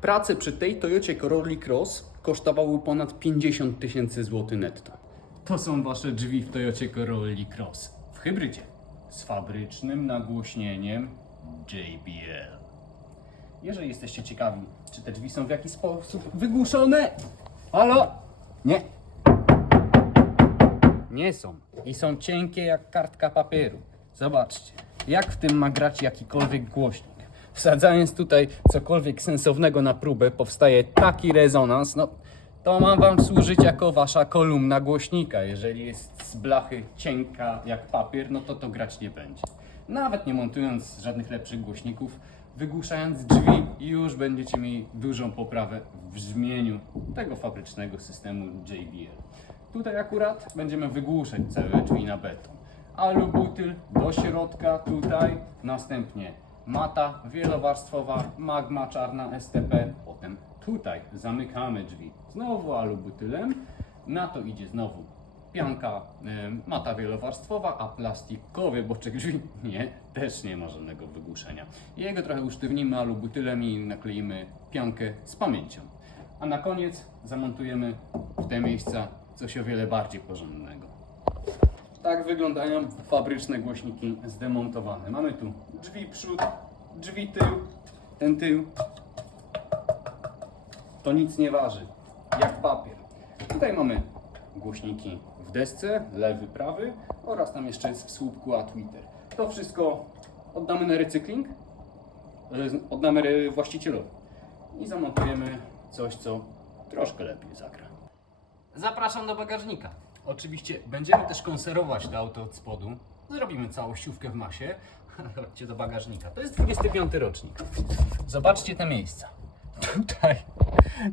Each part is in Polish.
Prace przy tej Toyocie Corolla Cross kosztowały ponad 50 tysięcy złotych netto. To są wasze drzwi w Toyocie Corolla Cross w hybrydzie z fabrycznym nagłośnieniem JBL. Jeżeli jesteście ciekawi, czy te drzwi są w jakiś sposób wygłuszone, halo? Nie. Nie są. I są cienkie jak kartka papieru. Zobaczcie, jak w tym ma grać jakikolwiek głośnik. Wsadzając tutaj cokolwiek sensownego na próbę, powstaje taki rezonans, no to ma wam służyć jako wasza kolumna głośnika. Jeżeli jest z blachy cienka jak papier, no to to grać nie będzie. Nawet nie montując żadnych lepszych głośników, wygłuszając drzwi, już będziecie mieli dużą poprawę w brzmieniu tego fabrycznego systemu JBL. Tutaj akurat będziemy wygłuszać całe drzwi na beton. Alubutyl do środka tutaj, następnie mata wielowarstwowa, magma czarna STP, potem tutaj zamykamy drzwi znowu alubutylem, na to idzie znowu pianka, y, mata wielowarstwowa, a plastikowy boczek drzwi nie, też nie ma żadnego wygłuszenia. Jego trochę usztywnimy alubutylem i nakleimy piankę z pamięcią. A na koniec zamontujemy w te miejsca coś o wiele bardziej porządnego. Tak wyglądają fabryczne głośniki zdemontowane. Mamy tu drzwi przód, drzwi tył, ten tył. To nic nie waży, jak papier. Tutaj mamy głośniki w desce, lewy, prawy oraz tam jeszcze jest w słupku a Twitter. To wszystko oddamy na recykling, e, oddamy właścicielowi i zamontujemy coś, co troszkę lepiej zagra. Zapraszam do bagażnika. Oczywiście będziemy też konserwować to auto od spodu. Zrobimy całościówkę w masie. Chodźcie do bagażnika. To jest 25 rocznik. Zobaczcie te miejsca. Tutaj,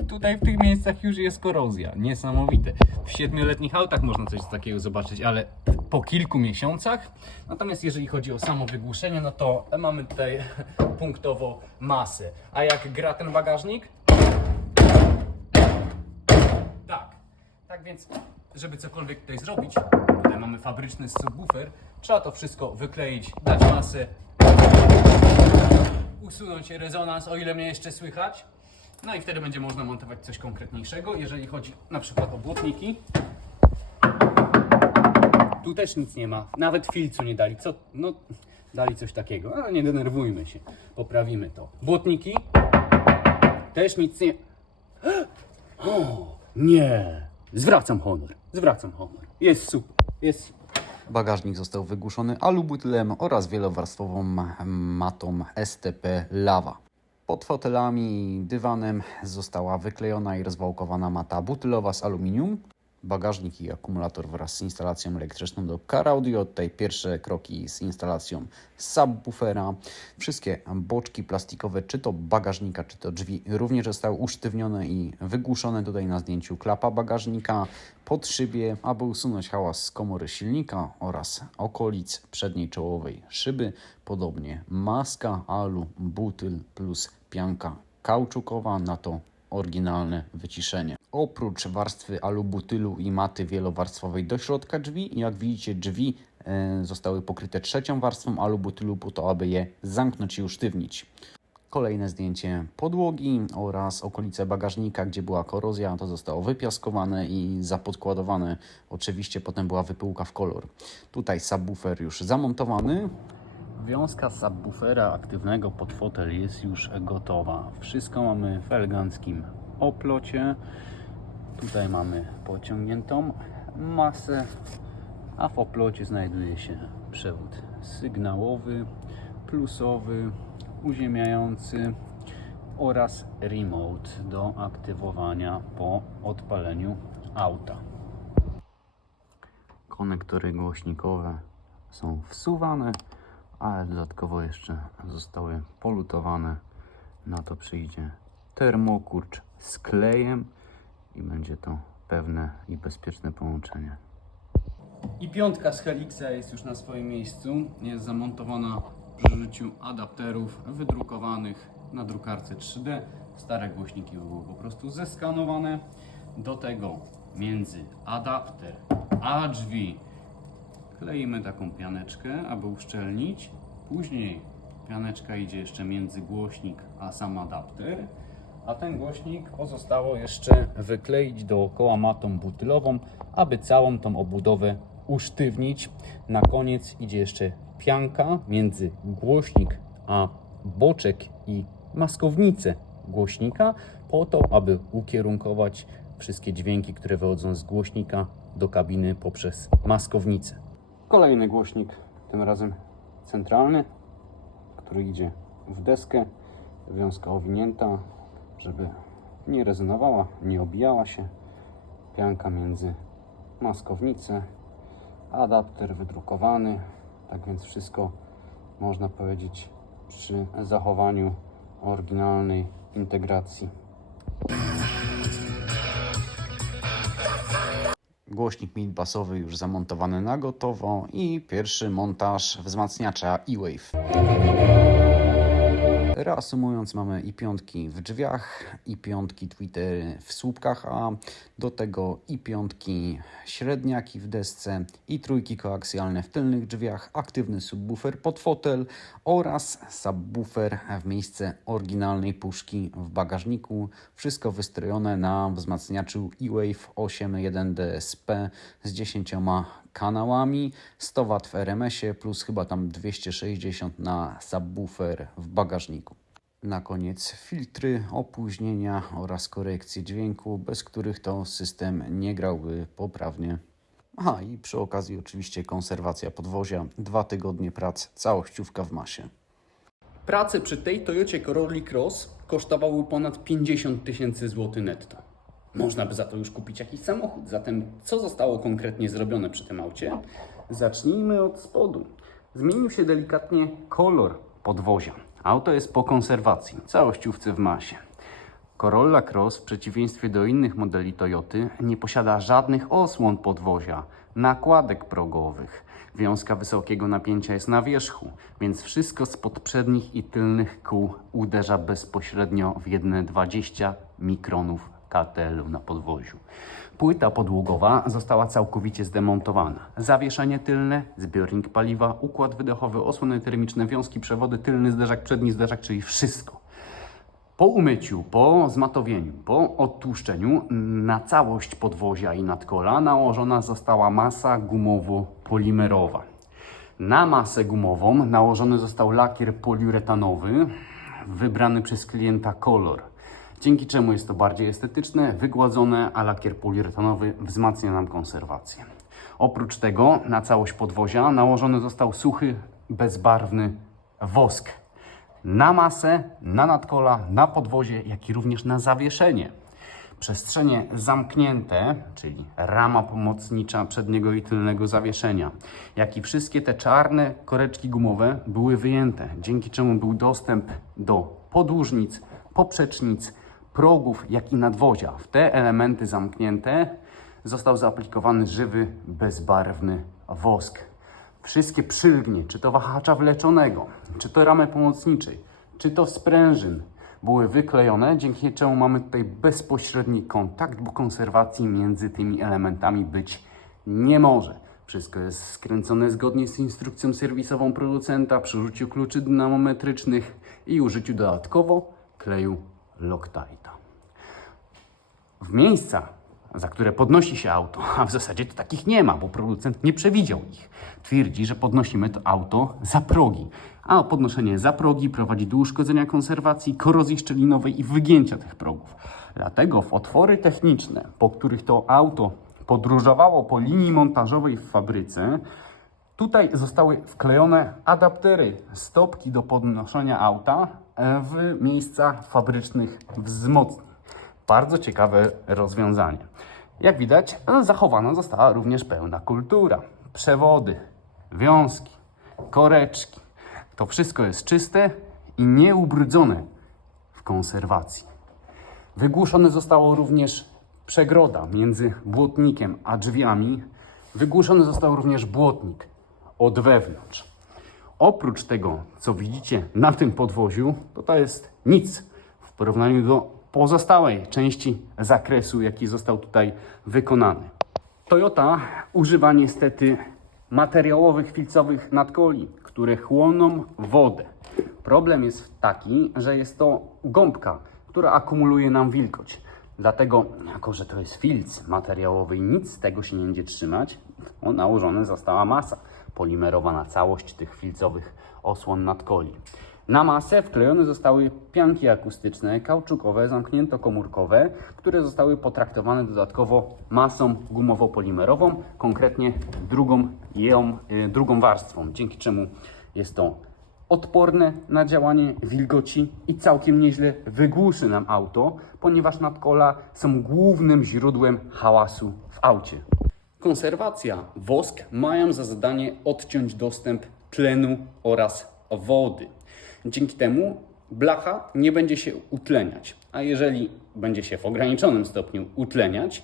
tutaj w tych miejscach już jest korozja. Niesamowite. W siedmioletnich autach można coś takiego zobaczyć, ale po kilku miesiącach. Natomiast jeżeli chodzi o samo wygłuszenie, no to mamy tutaj punktowo masę. A jak gra ten bagażnik? Tak. Tak więc, żeby cokolwiek tutaj zrobić, tutaj mamy fabryczny subwoofer, trzeba to wszystko wykleić, dać masę, usunąć rezonans, o ile mnie jeszcze słychać. No i wtedy będzie można montować coś konkretniejszego. Jeżeli chodzi na przykład o błotniki, tu też nic nie ma. Nawet filcu nie dali. Co? No, dali coś takiego. Ale nie denerwujmy się. Poprawimy to. Błotniki też nic nie... O, nie. Zwracam honor. Zwracam honor. Jest super. Jest super. Bagażnik został wygłuszony alubutylem oraz wielowarstwową matą STP Lava. Pod fotelami i dywanem została wyklejona i rozwałkowana mata butylowa z aluminium. Bagażnik i akumulator wraz z instalacją elektryczną do car audio. Tutaj pierwsze kroki z instalacją subwoofera. Wszystkie boczki plastikowe, czy to bagażnika, czy to drzwi, również zostały usztywnione i wygłuszone. Tutaj na zdjęciu klapa bagażnika pod szybie, aby usunąć hałas z komory silnika oraz okolic przedniej czołowej szyby. Podobnie maska, alu, butyl plus pianka kauczukowa, na to oryginalne wyciszenie. Oprócz warstwy alubutylu i maty wielowarstwowej do środka drzwi, jak widzicie drzwi e, zostały pokryte trzecią warstwą alubutylu po to, aby je zamknąć i usztywnić. Kolejne zdjęcie podłogi oraz okolice bagażnika, gdzie była korozja, to zostało wypiaskowane i zapodkładowane. Oczywiście potem była wypyłka w kolor. Tutaj subwoofer już zamontowany. Wiązka subwoofera aktywnego pod fotel jest już gotowa. Wszystko mamy w eleganckim oplocie. Tutaj mamy pociągniętą masę, a w oplocie znajduje się przewód sygnałowy, plusowy, uziemiający oraz remote do aktywowania po odpaleniu auta. Konektory głośnikowe są wsuwane, ale dodatkowo jeszcze zostały polutowane. Na to przyjdzie termokurcz z klejem i będzie to pewne i bezpieczne połączenie. I piątka z Helixa jest już na swoim miejscu. Jest zamontowana przy użyciu adapterów wydrukowanych na drukarce 3D. Stare głośniki były po prostu zeskanowane. Do tego między adapter a drzwi kleimy taką pianeczkę, aby uszczelnić. Później pianeczka idzie jeszcze między głośnik a sam adapter. A ten głośnik pozostało jeszcze wykleić dookoła matą butylową, aby całą tą obudowę usztywnić. Na koniec idzie jeszcze pianka między głośnik a boczek i maskownicę głośnika, po to, aby ukierunkować wszystkie dźwięki, które wychodzą z głośnika do kabiny poprzez maskownicę. Kolejny głośnik, tym razem centralny, który idzie w deskę, wiązka owinięta, żeby nie rezonowała, nie obijała się. Pianka między maskownicę, adapter wydrukowany, tak więc wszystko można powiedzieć przy zachowaniu oryginalnej integracji. Głośnik mid basowy już zamontowany na gotowo i pierwszy montaż wzmacniacza E-Wave. Reasumując, mamy i piątki w drzwiach, i piątki Twittery w słupkach, a do tego i piątki średniaki w desce, i trójki koaksjalne w tylnych drzwiach, aktywny subwoofer pod fotel oraz subwoofer w miejsce oryginalnej puszki w bagażniku. Wszystko wystrojone na wzmacniaczu E-Wave 8.1 DSP z 10 kanałami, 100 W w RMS-ie plus chyba tam 260 na subwoofer w bagażniku. Na koniec filtry, opóźnienia oraz korekcje dźwięku, bez których to system nie grałby poprawnie. Aha, i przy okazji oczywiście konserwacja podwozia, dwa tygodnie prac, całościówka w masie. Prace przy tej Toyocie Corolla Cross kosztowały ponad 50 tysięcy złotych netto. Można by za to już kupić jakiś samochód. Zatem co zostało konkretnie zrobione przy tym aucie? Zacznijmy od spodu. Zmienił się delikatnie kolor podwozia. Auto jest po konserwacji, całościówce w masie. Corolla Cross w przeciwieństwie do innych modeli Toyoty nie posiada żadnych osłon podwozia, nakładek progowych. Wiązka wysokiego napięcia jest na wierzchu, więc wszystko spod przednich i tylnych kół uderza bezpośrednio w jedne 20 mikronów KTL na podwoziu. Płyta podłogowa została całkowicie zdemontowana. Zawieszenie tylne, zbiornik paliwa, układ wydechowy, osłony termiczne, wiązki, przewody, tylny zderzak, przedni zderzak, czyli wszystko. Po umyciu, po zmatowieniu, po odtłuszczeniu na całość podwozia i nadkola nałożona została masa gumowo-polimerowa. Na masę gumową nałożony został lakier poliuretanowy wybrany przez klienta kolor. Dzięki czemu jest to bardziej estetyczne, wygładzone, a lakier poliuretanowy wzmacnia nam konserwację. Oprócz tego na całość podwozia nałożony został suchy, bezbarwny wosk na masę, na nadkola, na podwozie, jak i również na zawieszenie. Przestrzenie zamknięte, czyli rama pomocnicza przedniego i tylnego zawieszenia, jak i wszystkie te czarne koreczki gumowe były wyjęte, dzięki czemu był dostęp do podłużnic, poprzecznic, progów, jak i nadwozia. W te elementy zamknięte został zaaplikowany żywy, bezbarwny wosk. Wszystkie przylgnie, czy to wahacza wleczonego, czy to ramy pomocniczej, czy to sprężyn, były wyklejone, dzięki czemu mamy tutaj bezpośredni kontakt, bo konserwacji między tymi elementami być nie może. Wszystko jest skręcone zgodnie z instrukcją serwisową producenta przy użyciu kluczy dynamometrycznych i użyciu dodatkowo kleju Loctite'a w miejsca, za które podnosi się auto, a w zasadzie to takich nie ma, bo producent nie przewidział ich. Twierdzi, że podnosimy to auto za progi, a podnoszenie za progi prowadzi do uszkodzenia konserwacji, korozji szczelinowej i wygięcia tych progów. Dlatego w otwory techniczne, po których to auto podróżowało po linii montażowej w fabryce, Tutaj zostały wklejone adaptery, stopki do podnoszenia auta w miejscach fabrycznych wzmocnień. Bardzo ciekawe rozwiązanie. Jak widać, zachowana została również pełna kultura. Przewody, wiązki, koreczki. To wszystko jest czyste i nieubrudzone w konserwacji. Wygłuszone zostało również przegroda między błotnikiem a drzwiami. Wygłuszony został również błotnik od wewnątrz. Oprócz tego, co widzicie na tym podwoziu, to to jest nic w porównaniu do pozostałej części zakresu, jaki został tutaj wykonany. Toyota używa niestety materiałowych filcowych nadkoli, które chłoną wodę. Problem jest taki, że jest to gąbka, która akumuluje nam wilgoć. Dlatego, jako że to jest filc materiałowy i nic z tego się nie będzie trzymać, to nałożona została masa polimerowa na całość tych filcowych osłon nadkoli. Na masę wklejone zostały pianki akustyczne, kauczukowe, zamkniętokomórkowe, które zostały potraktowane dodatkowo masą gumowo-polimerową, konkretnie drugą, ją, y, drugą warstwą, dzięki czemu jest to odporne na działanie wilgoci i całkiem nieźle wygłuszy nam auto, ponieważ nadkola są głównym źródłem hałasu w aucie. Konserwacja. Wosk mają za zadanie odciąć dostęp tlenu oraz wody. Dzięki temu blacha nie będzie się utleniać, a jeżeli będzie się w ograniczonym stopniu utleniać,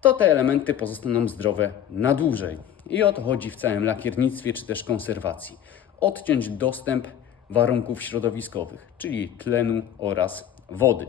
to te elementy pozostaną zdrowe na dłużej. I o to chodzi w całym lakiernictwie czy też konserwacji. Odciąć dostęp warunków środowiskowych, czyli tlenu oraz wody.